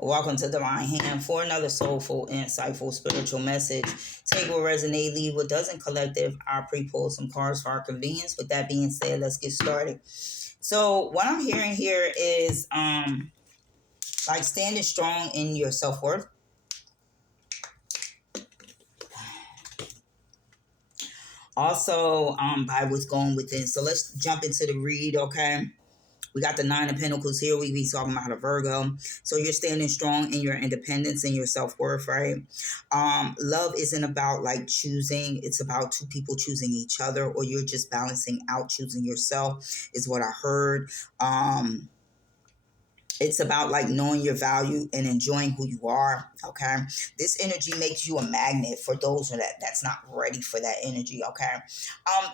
Welcome to Divine Hand for another soulful, insightful, spiritual message. Take what resonates, leave what doesn't. Collective, I pre-pull some cards for our convenience. With that being said, let's get started. So what I'm hearing here is like standing strong in your self-worth. Also, by what's going within. So let's jump into the read, okay? We got the Nine of Pentacles here. We be talking about a Virgo. So you're standing strong in your independence and your self-worth, right? Love isn't about like choosing. It's about two people choosing each other, or you're just balancing out choosing yourself is what I heard. It's about like knowing your value and enjoying who you are, okay? This energy makes you a magnet for those that's not ready for that energy, okay?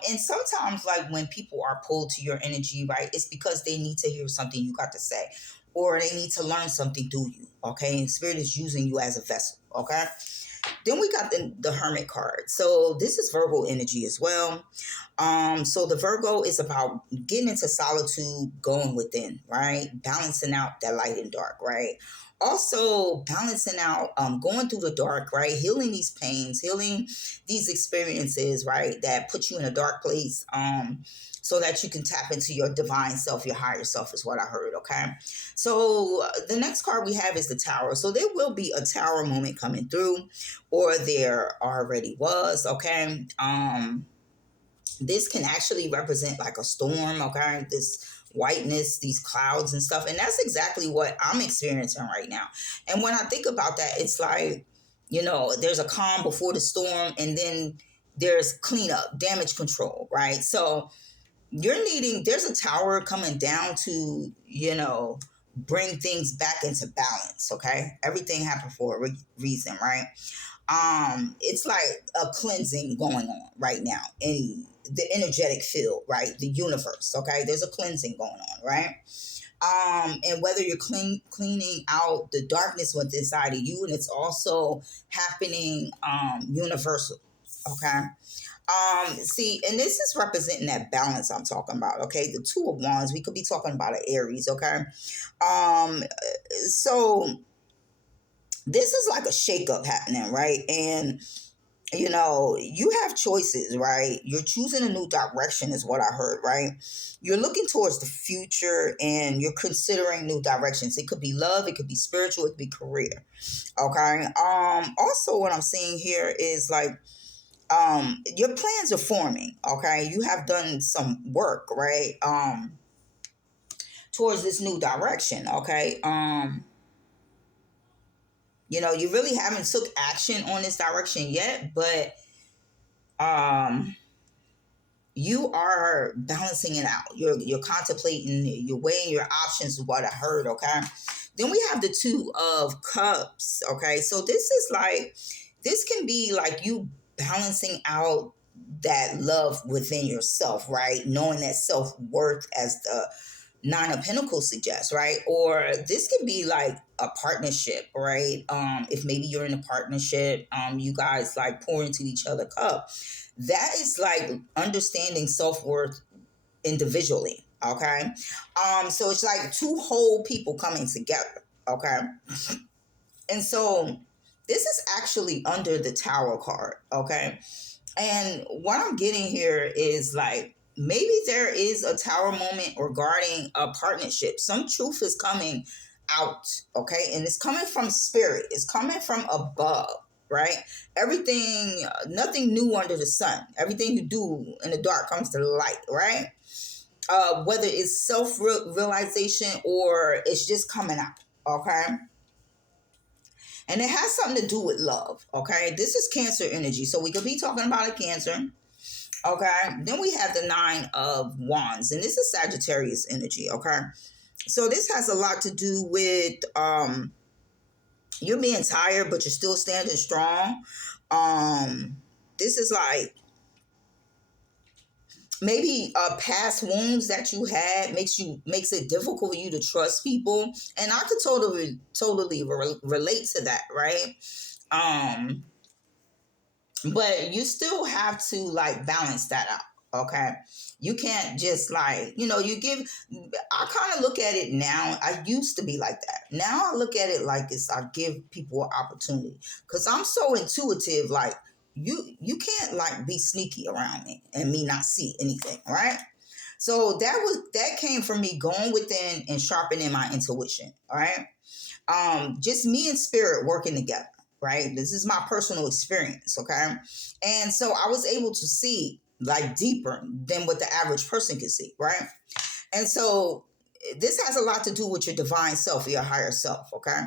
And sometimes like when people are pulled to your energy, right, it's because they need to hear something you got to say, or they need to learn something through you, okay? And Spirit is using you as a vessel, okay? Then we got the Hermit card. So this is Virgo energy as well. So the Virgo is about getting into solitude, going within, right? Balancing out that light and dark, right? Also balancing out, going through the dark, right? Healing these pains, healing these experiences, right? That put you in a dark place, so that you can tap into your divine self, your higher self is what I heard, okay? So the next card we have is the Tower. So there will be a Tower moment coming through, or there already was, okay? This can actually represent like a storm, okay? This whiteness, these clouds and stuff. And that's exactly what I'm experiencing right now. And when I think about that, it's like, you know, there's a calm before the storm, and then there's cleanup, damage control, right? So there's a tower coming down to, you know, bring things back into balance, okay? Everything happened for a reason, right? It's like a cleansing going on right now in the energetic field, right? The universe, okay? There's a cleansing going on, right? And whether you're cleaning out the darkness what's inside of you, and it's also happening universal, okay? See, and this is representing that balance I'm talking about, okay? The Two of Wands, we could be talking about an Aries, okay? So this is like a shakeup happening, right? And you know, you have choices, right? You're choosing a new direction is what I heard, right? You're looking towards the future and you're considering new directions. It could be love, it could be spiritual, it could be career. Okay. Also what I'm seeing here is like your plans are forming, okay? You have done some work, right? Towards this new direction, okay? You know, you really haven't took action on this direction yet, but you are balancing it out. You're contemplating, you're weighing your options is what I heard, okay? Then we have the Two of Cups, okay? So this can be like you balancing out that love within yourself, right? Knowing that self-worth as the Nine of Pentacles suggests, right? Or this can be like a partnership, right? If maybe you're in a partnership, you guys like pour into each other cup. That is like understanding self-worth individually, okay? So it's like two whole people coming together, okay? And so this is actually under the Tower card, okay? And what I'm getting here is like, maybe there is a Tower moment regarding a partnership. Some truth is coming out, okay? And it's coming from spirit. It's coming from above, right? Everything, nothing new under the sun. Everything you do in the dark comes to the light, right? Whether it's self-realization or it's just coming out, okay? And it has something to do with love, okay? This is Cancer energy. So we could be talking about a Cancer. Okay, then we have the Nine of Wands, and this is Sagittarius energy, okay? So this has a lot to do with you're being tired, but you're still standing strong. This is like maybe past wounds that you had makes it difficult for you to trust people, and I could totally relate to that, right? But you still have to like balance that out, Okay. You can't just like, you give, I kind of look at it now. I used to be like that. Now I look at it like I give people an opportunity because I'm so intuitive. Like you can't like be sneaky around me and me not see anything. Right. So that came from me going within and sharpening my intuition. All right. Just me and spirit working together, right? This is my personal experience, okay? And so I was able to see like deeper than what the average person can see, right? And so this has a lot to do with your divine self, your higher self, okay?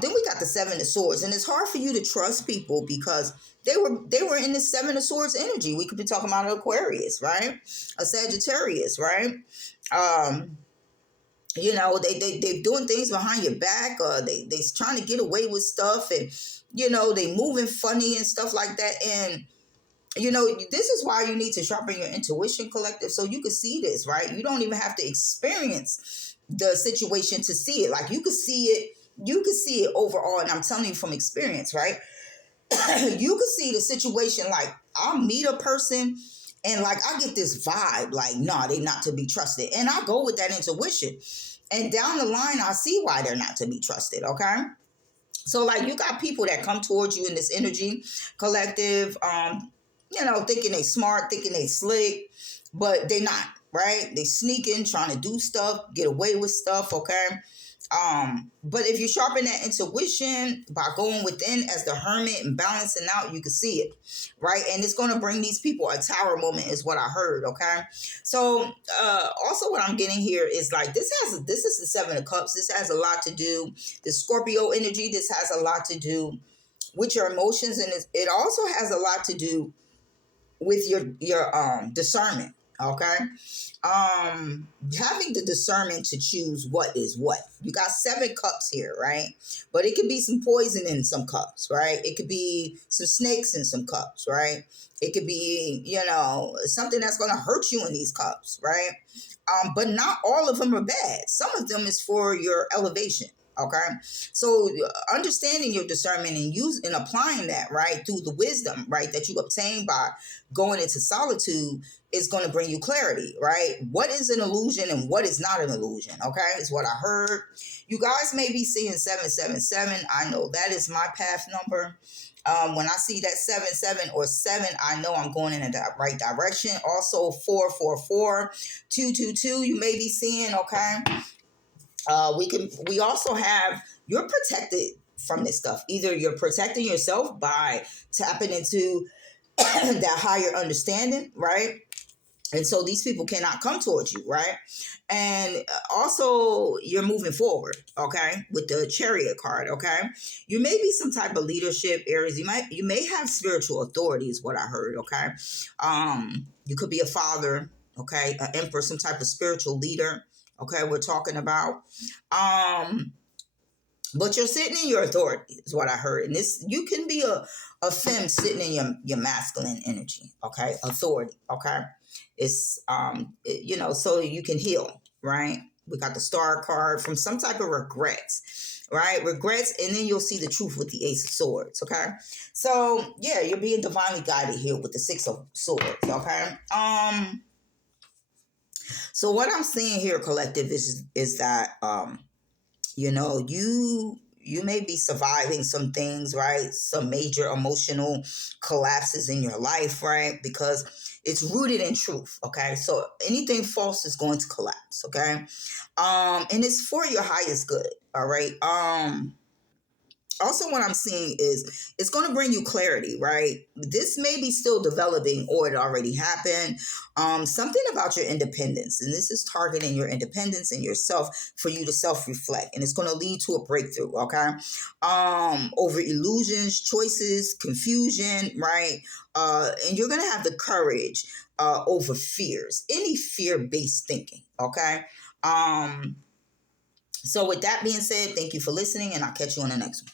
Then we got the Seven of Swords, and it's hard for you to trust people because they were in the Seven of Swords energy. We could be talking about an Aquarius, right? A Sagittarius, right? They doing things behind your back, or they trying to get away with stuff, and they moving funny and stuff like that. And this is why you need to sharpen your intuition, collective, so you can see this, right? You don't even have to experience the situation to see it. Like you could see it overall, and I'm telling you from experience, right? You could see the situation. Like I'll meet a person and like I get this vibe like, nah, they not to be trusted, and I go with that intuition, and down the line I see why they're not to be trusted. Okay. So like you got people that come towards you in this energy, collective, thinking they smart, thinking they slick, but they not, right? They sneaking, trying to do stuff, get away with stuff. Okay. But if you sharpen that intuition by going within as the hermit and balancing out, you can see it, right? And it's going to bring these people a tower moment is what I heard. Okay. So, also what I'm getting here is like, this is the Seven of Cups. This has a lot to do, the Scorpio energy. This has a lot to do with your emotions. And it also has a lot to do with your discernment. Okay. Having the discernment to choose what is what. You got 7 cups here, right? But it could be some poison in some cups, right? It could be some snakes in some cups, right? It could be, something that's going to hurt you in these cups, right? But not all of them are bad. Some of them is for your elevation. Okay. So understanding your discernment and applying that, right, through the wisdom, right, that you obtain by going into solitude is going to bring you clarity, right? What is an illusion and what is not an illusion? Okay. Is what I heard. You guys may be seeing 777. I know that is my path number. When I see that 77 or 7, I know I'm going in the right direction. Also 444, 222, you may be seeing, okay? We also have, you're protected from this stuff. Either you're protecting yourself by tapping into that higher understanding, right? And so these people cannot come towards you, right? And also you're moving forward, okay, with the Chariot card, okay? You may be some type of leadership areas. You may have spiritual authority is what I heard, okay? You could be a father, okay, an emperor, some type of spiritual leader. Okay, we're talking about. But you're sitting in your authority, is what I heard. And this, you can be a femme sitting in your masculine energy, okay? Authority, okay? It's, so you can heal, right? We got the Star card from some type of regrets, right? Regrets, and then you'll see the truth with the Ace of Swords, okay? So, yeah, you're being divinely guided here with the Six of Swords, okay? So what I'm seeing here, collective, is that you may be surviving some things, right? Some major emotional collapses in your life, right? Because it's rooted in truth, okay? So anything false is going to collapse, okay? And it's for your highest good, all right? Also, what I'm seeing is it's going to bring you clarity, right? This may be still developing or it already happened. Something about your independence, and this is targeting your independence and yourself for you to self-reflect, and it's going to lead to a breakthrough, okay? Over illusions, choices, confusion, right? And you're going to have the courage over fears, any fear-based thinking, okay? So with that being said, thank you for listening, and I'll catch you on the next one.